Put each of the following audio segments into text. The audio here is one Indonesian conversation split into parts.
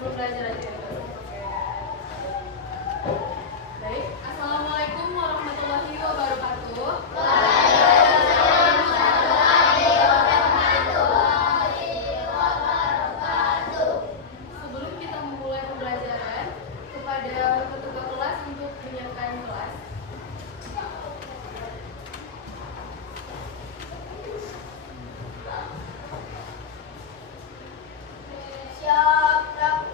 sebelum belajar aja. Baik, Assalamualaikum warahmatullahi wabarakatuh. Sebelum kita memulai pembelajaran, kepada ketua kelas untuk menyiapkan kelas. Siap, Kak.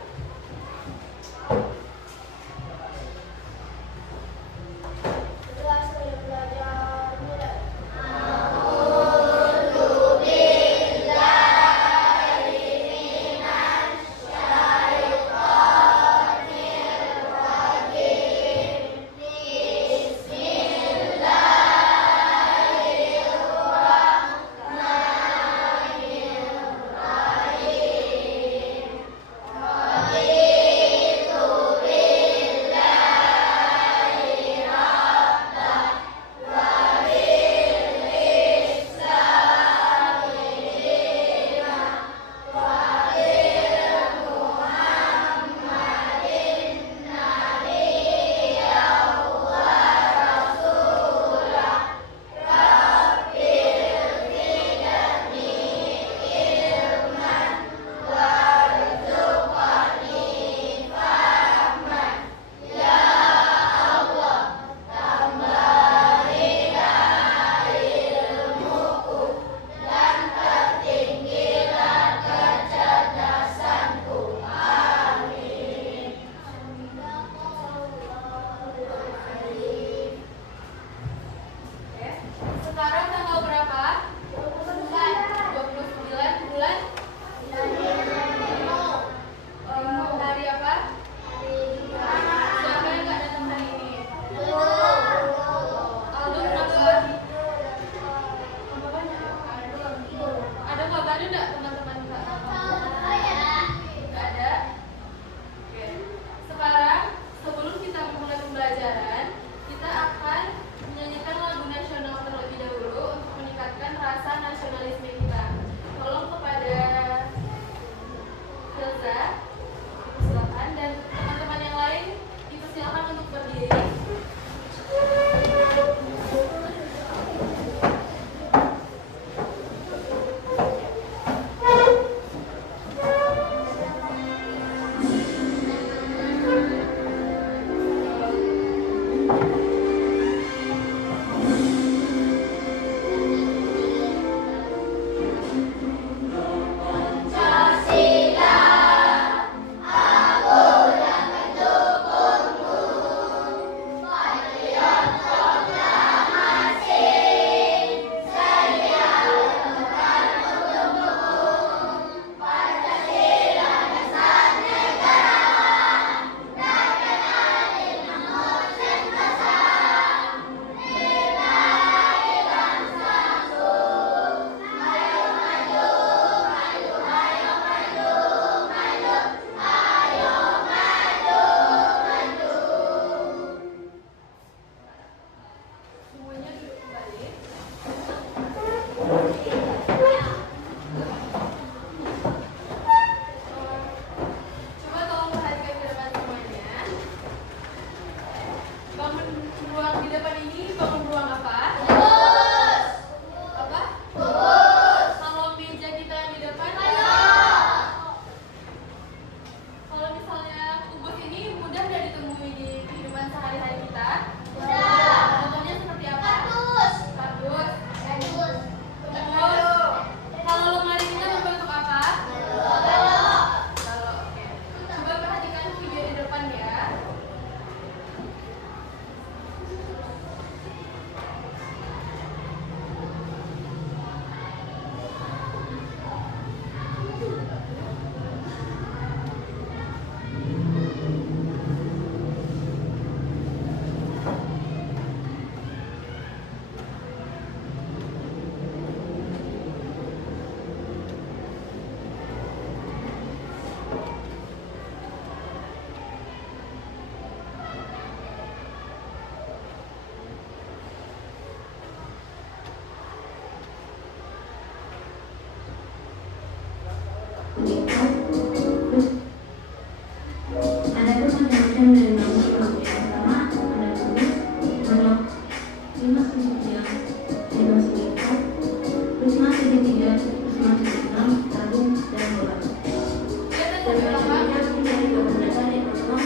dan macamnya menjadi bangunan yang pertama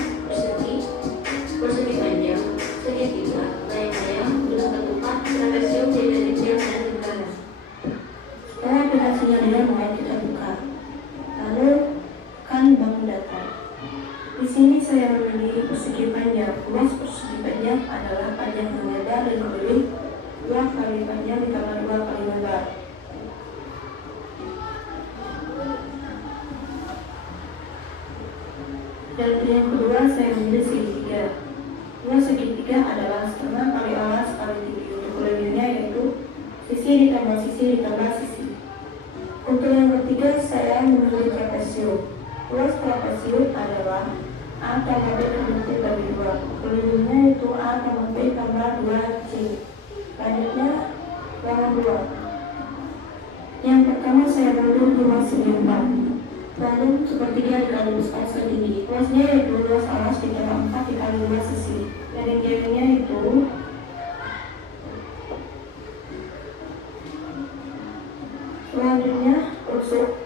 persegi panjang, segitiga, layang-layang, bulat ketupat, trapesium, helium dan negara. Setelah aplikasinya sudah mulai kita buka, lalu kan bangun data. Di sini saya memilih persegi panjang. Luas persegi panjang adalah panjang yang lebar dan keliling 2 kali panjang ditambah 2 kali lebar. Dan yang kedua saya memilih segitiga. Luas segitiga adalah setengah kali alas kali tinggi. Untuk kelilingnya yaitu sisi ditambah sisi ditambah sisi. Untuk yang ketiga saya memilih trapesium. Luas trapesium adalah A tambah B tambah C bagi 2. Kelilingnya itu A tambah B tambah 2C. Selanjutnya bangun 2. Yang pertama saya ambil luas segi 4. Lalu sepertiga dikali besar segini. Luasnya yaitu luas alas ditambah 4 dikali luas sisi. Dan yang jadinya itu selanjutnya rusuk.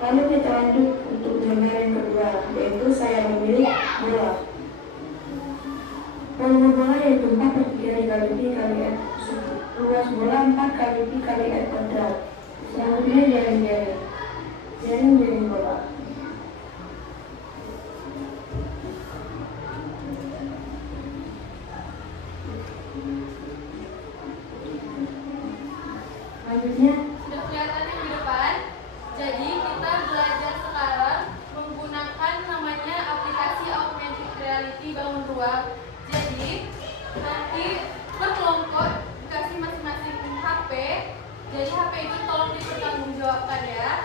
Lalu kita lanjut untuk gambar yang kedua, yaitu saya memilih bola. Volume bola yaitu 4/3 dikali pi kali r. Luas bola 4 kali pi kali r kuadrat. Selanjutnya jaring bola. Selanjutnya Sudah kelihatan yang di depan. Jadi kita belajar sekarang menggunakan namanya aplikasi augmented reality bangun ruang. Jadi nanti per kelompok dikasih masing-masing HP. Jadi HP itu tolong dipertanggungjawabkan ya.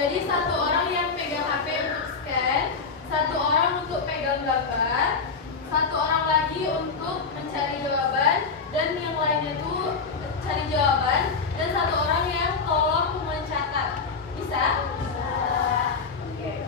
Jadi satu orang yang pegang HP untuk scan, satu orang untuk pegang gambar, satu orang lagi untuk mencari jawaban, dan yang lainnya tuh cari jawaban, dan satu orang yang tolong mencatat. Bisa? Oke.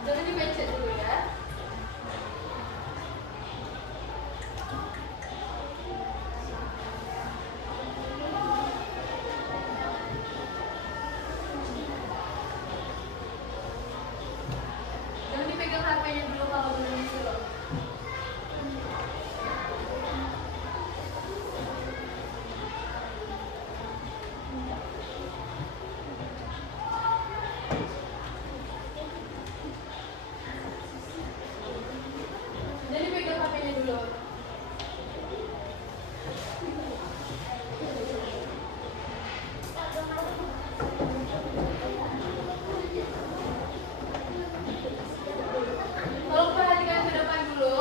Jangan dipencet dulu ya. Jangan dipegang HP-nya dulu kalau belum disuruh. Jadi pegang HP-nya dulu. Tolong perhatikan ke depan dulu.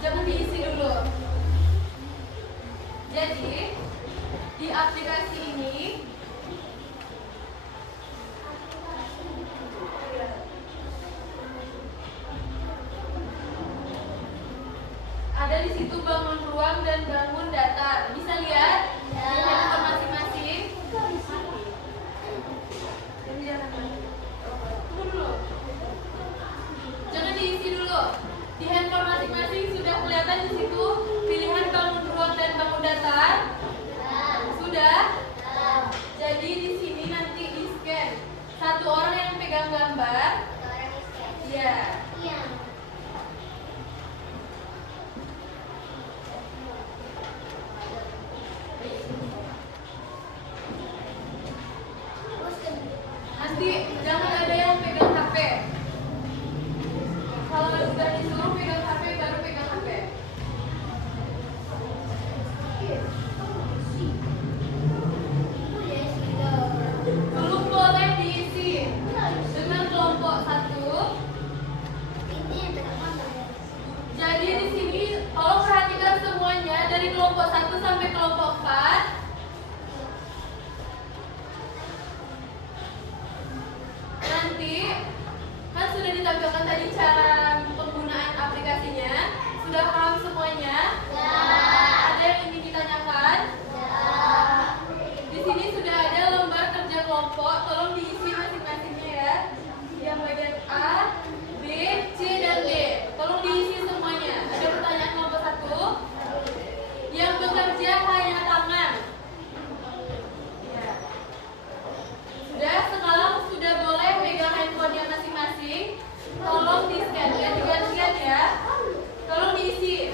Jangan diisi dulu. Jadi di aplikasi ini ada di situ bangun ruang dan bangun datar. Bisa lihat di handphone masing-masing. Tunggu dulu. Jangan diisi dulu. Di handphone masing-masing sudah kelihatan di situ pilihan bangun ruang dan bangun datar. Sudah? Jadi di sini nanti di scan. Satu orang yang pegang gambar. Iya. Nanti jangan ada yang pegang HP. Kalau sudah disuruh pegang HP, baru pegang HP. Belum boleh diisi dengan kelompok satu. Jadi di sini tolong perhatikan semuanya dari kelompok 1 sampai kelompok 4. Nanti kan sudah ditampilkan tadi cara penggunaan aplikasinya. Sudah paham semuanya? Ada yang ingin ditanyakan? Di sini sudah ada lembar kerja kelompok. Tolong diisi masing-masingnya ya. Yang bagian A, B, C, dan D. Tolong diisi semuanya. Ada pertanyaan kelompok 1? Yang bekerja hanya tangan. Ya. Sudah, sekarang sudah boleh pegang handphonenya masing-masing. Tolong di-scan, ganti-gantian ya. Tolong diisi.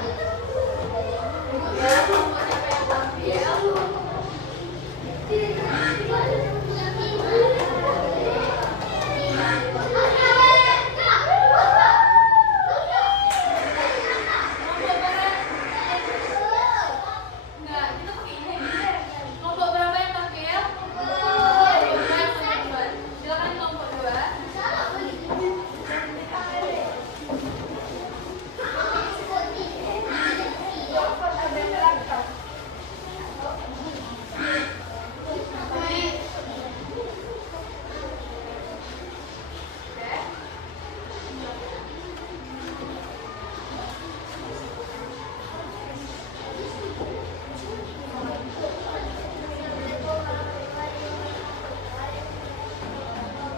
Ya, kelompok siapa yang tampil? Kelompok berapa? Enggak, kita pakai ini. Kelompok berapa yang tampil? Kelompok dua yang tampil duluan. Silakan kelompok dua.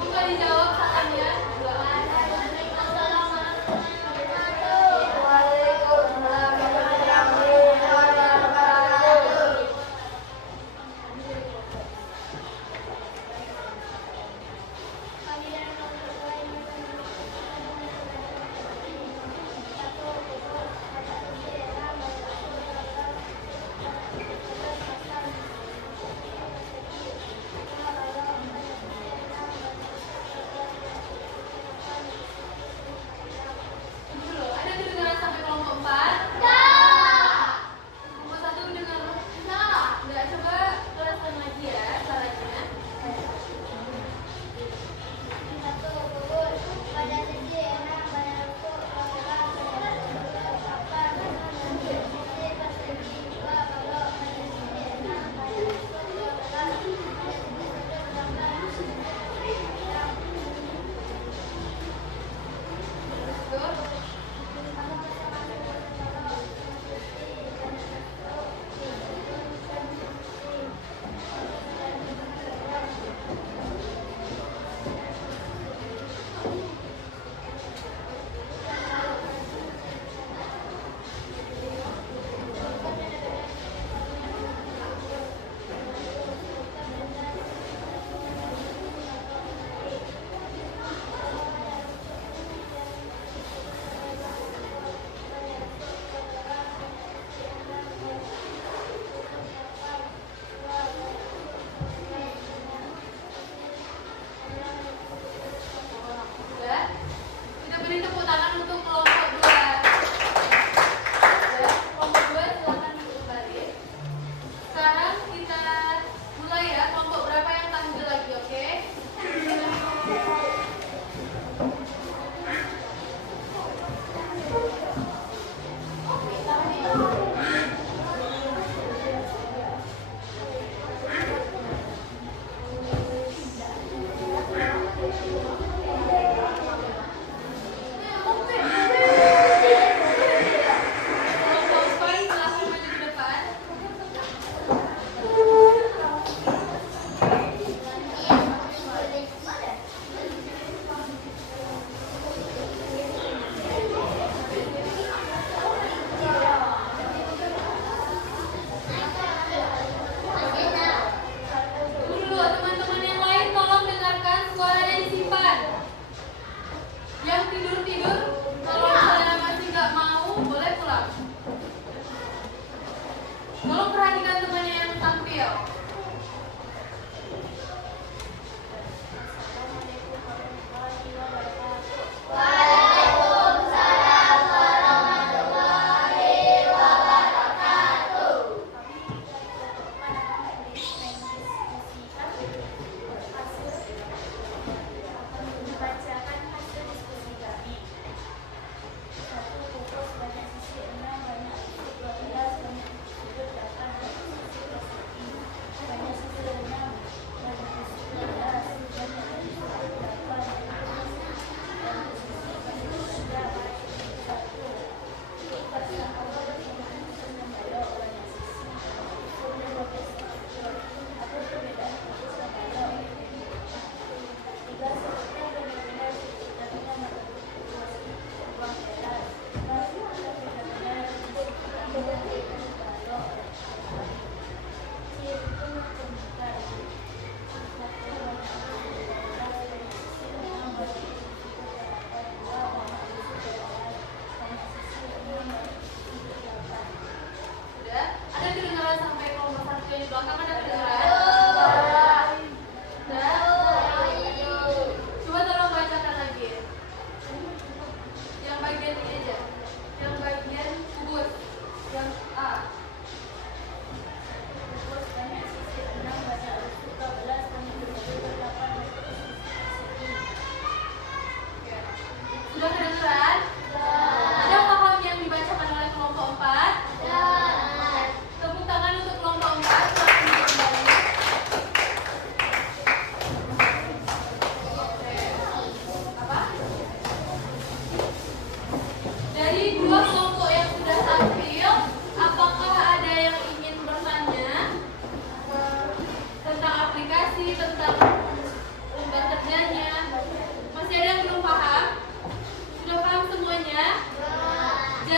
Coba dijawab salamnya. Dulu, ada kedengaran sampai kelompok 4? Kelompok 1 mendengar? Enggak, coba jelaskan lagi ya caranya. Tuh. Udah? Kita beri tepuk tangan untuk kelompok 2. Udah, kelompok 2 silakan duduk kembali. Sekarang kita mulai ya, kelompok berapa yang tampil lagi, oke? Kelompok 4 silakan maju ke depan.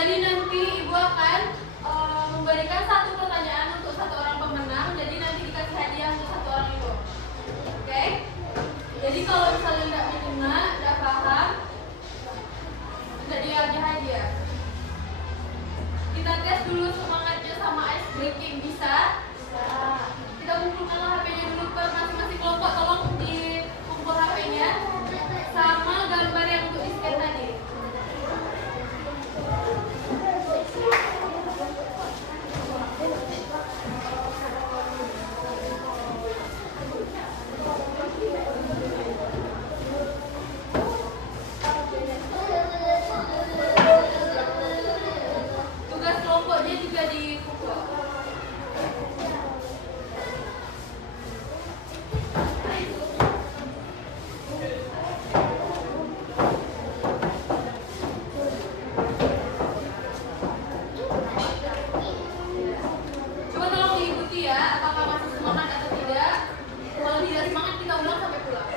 Jadi nanti Ibu akan memberikan satu pertanyaan untuk satu orang pemenang. Jadi nanti dikasih hadiah untuk satu orang itu. Oke? Jadi kalau misalnya nggak menyimak, nggak paham, nggak ada hadiah. Kita tes dulu semangatnya sama ice breaking, bisa? Kita kumpulkan HP-nya dulu ke masing-masing kelompok. Tolong dikumpul HP-nya sama gambar yang untuk di-scan tadi. Tugas kelompoknya juga dikumpul. Coba tolong diikuti ya, apakah masih semangat atau tidak. Kalau tidak semangat, kita ulang sampai pulang.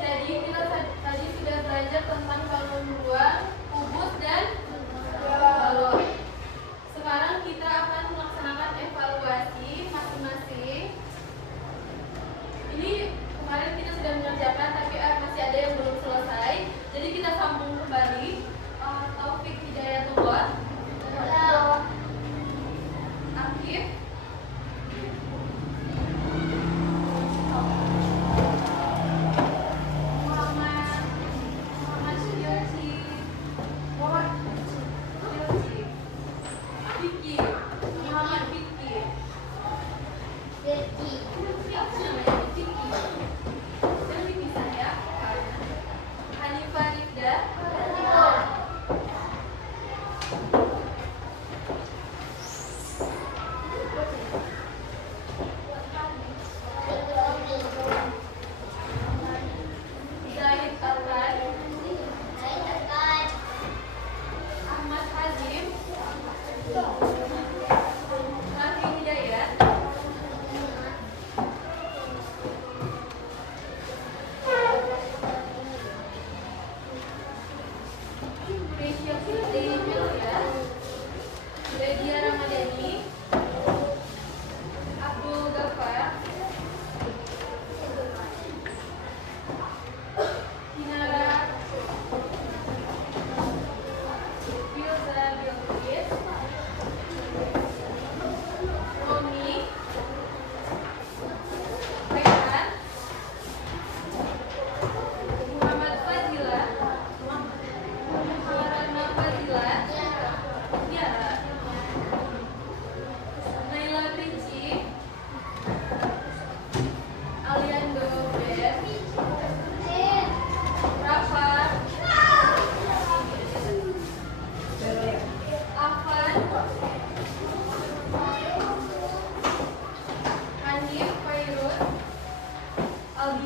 Jadi kita tadi sudah belajar tentang balon ruang, kubus, dan balon. Sekarang kita akan melaksanakan evaluasi masing-masing. Ini kemarin kita sudah mengerjakan, tapi masih ada yang belum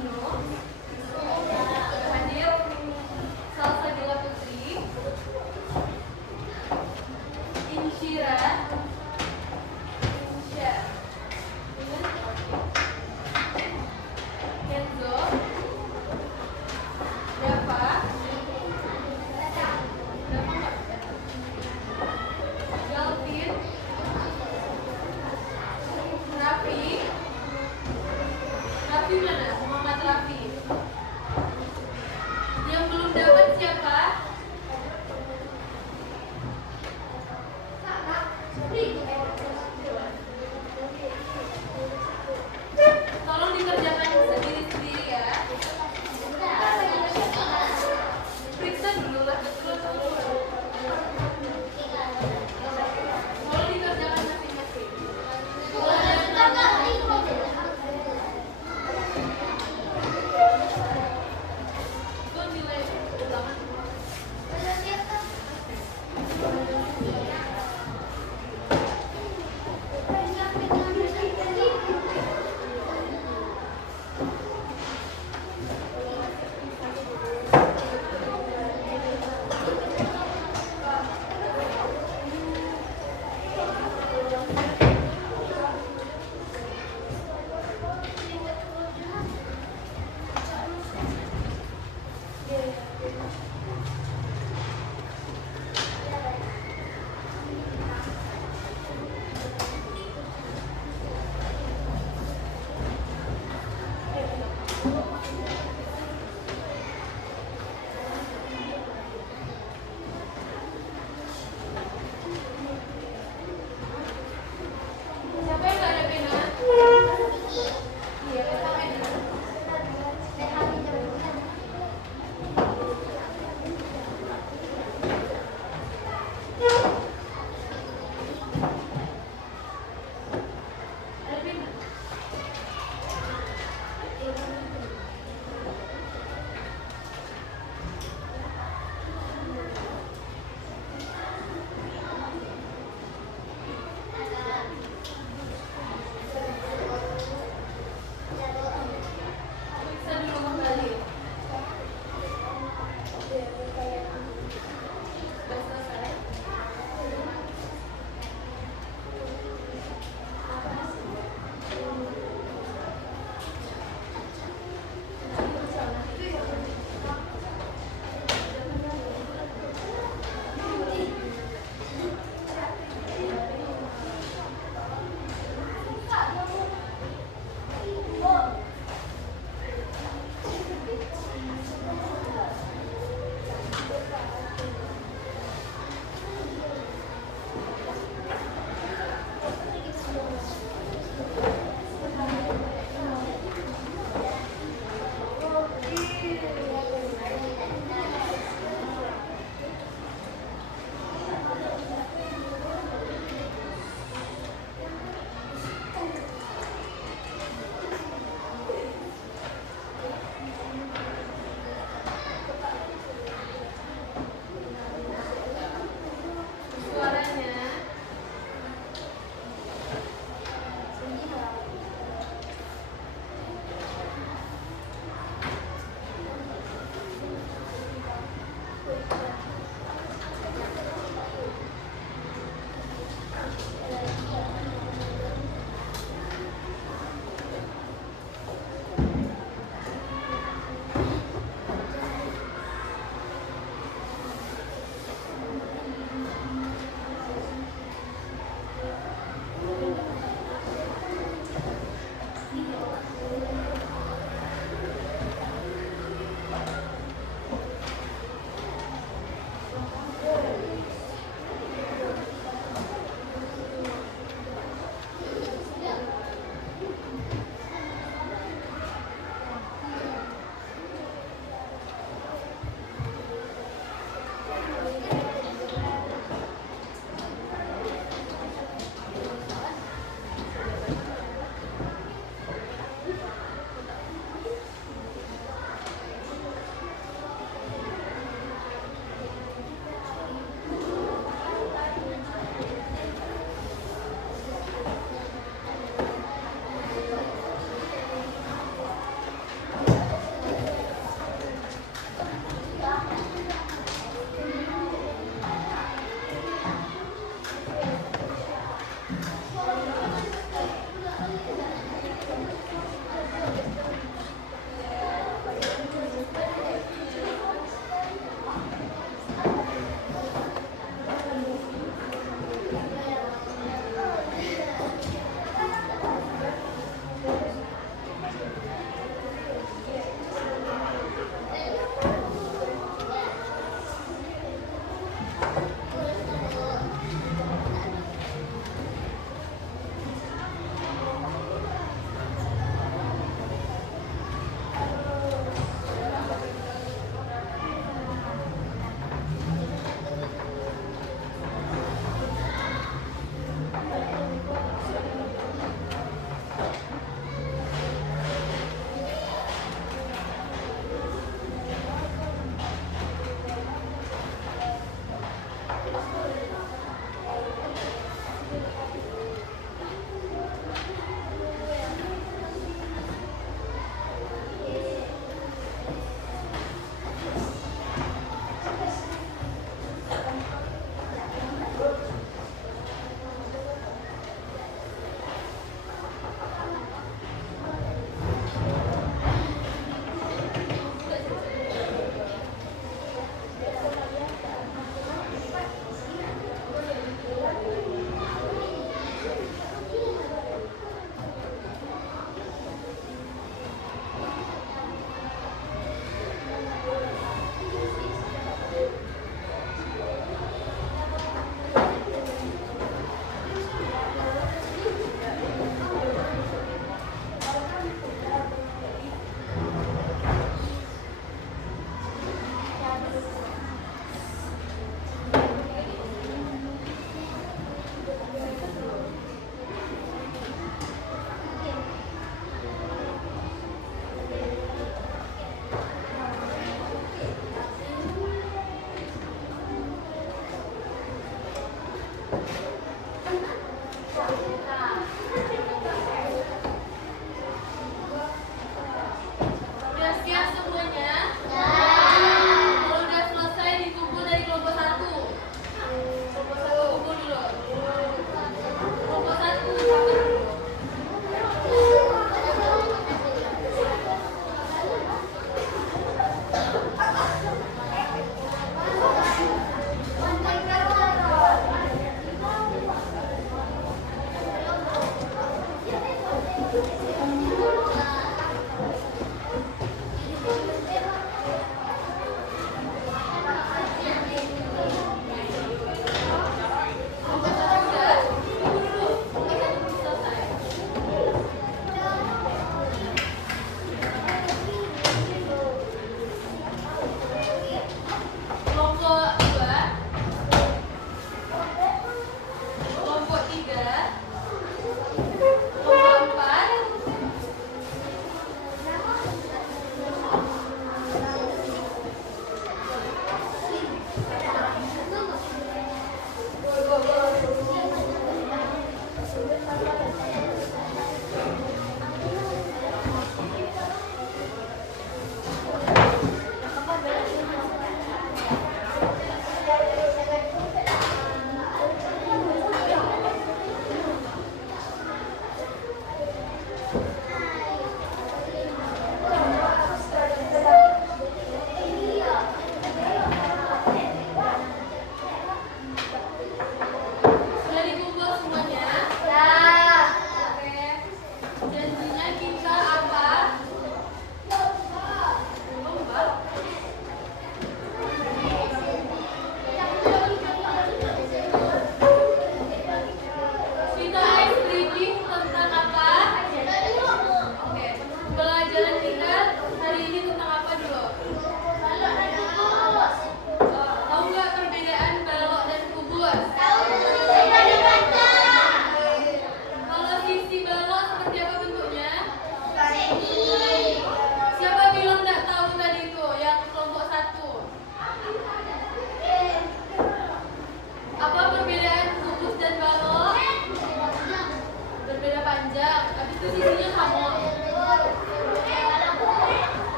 Inu, hadir Salsabila Putri, Insyira, Kenzo, Dava, Galvin, Raffi mana? Muhammad Raffi. Yang belum dapat siapa? Tolong dikerjakan sendiri-sendiri ya. Periksa dulu lah betul. Tolong dikerjakan masing-masing. Itu nilai ulangan. Siapa yang nggak ada pena? Iya, kita pena. Ada pena?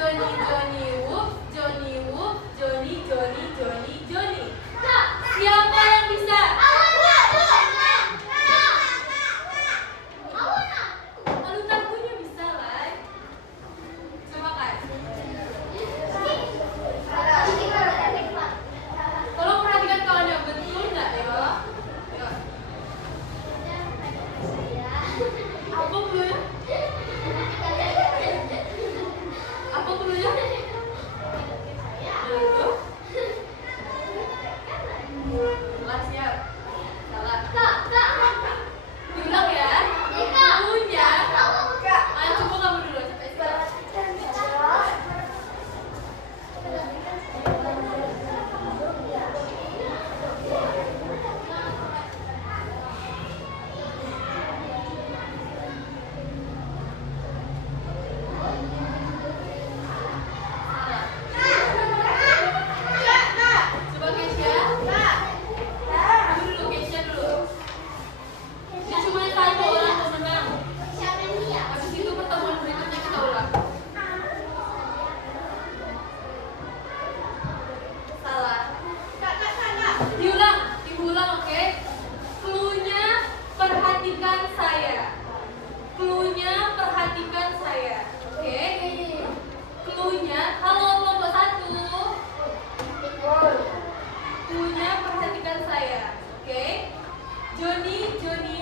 Johnny, Johnny, Whoop, Johnny, Whoop, Johnny, Johnny, Johnny, Johnny. Siapa yang bisa? Alun-alunnya bisa lah. Coba kan. Tolong perhatikan kawan yang betul nggak ya? Apa cluenya? Apa cluenya? Itu. Salah, siap. Salah. Diulang ya. Punya. Ayo coba kamu dulu sampai sekarang. Coba Keisha. Dulu Keisha dulu. Ini cuma satu orang pemenang. Habis itu pertemuan berikutnya kita ulang. Salah. Diulang, oke? Cluenya perhatikan saya. Cluenya perhatikan saya. Oke? Cluenya, halo kelompok 1. Cluenya perhatikan saya. Oke? Johnny, Johnny,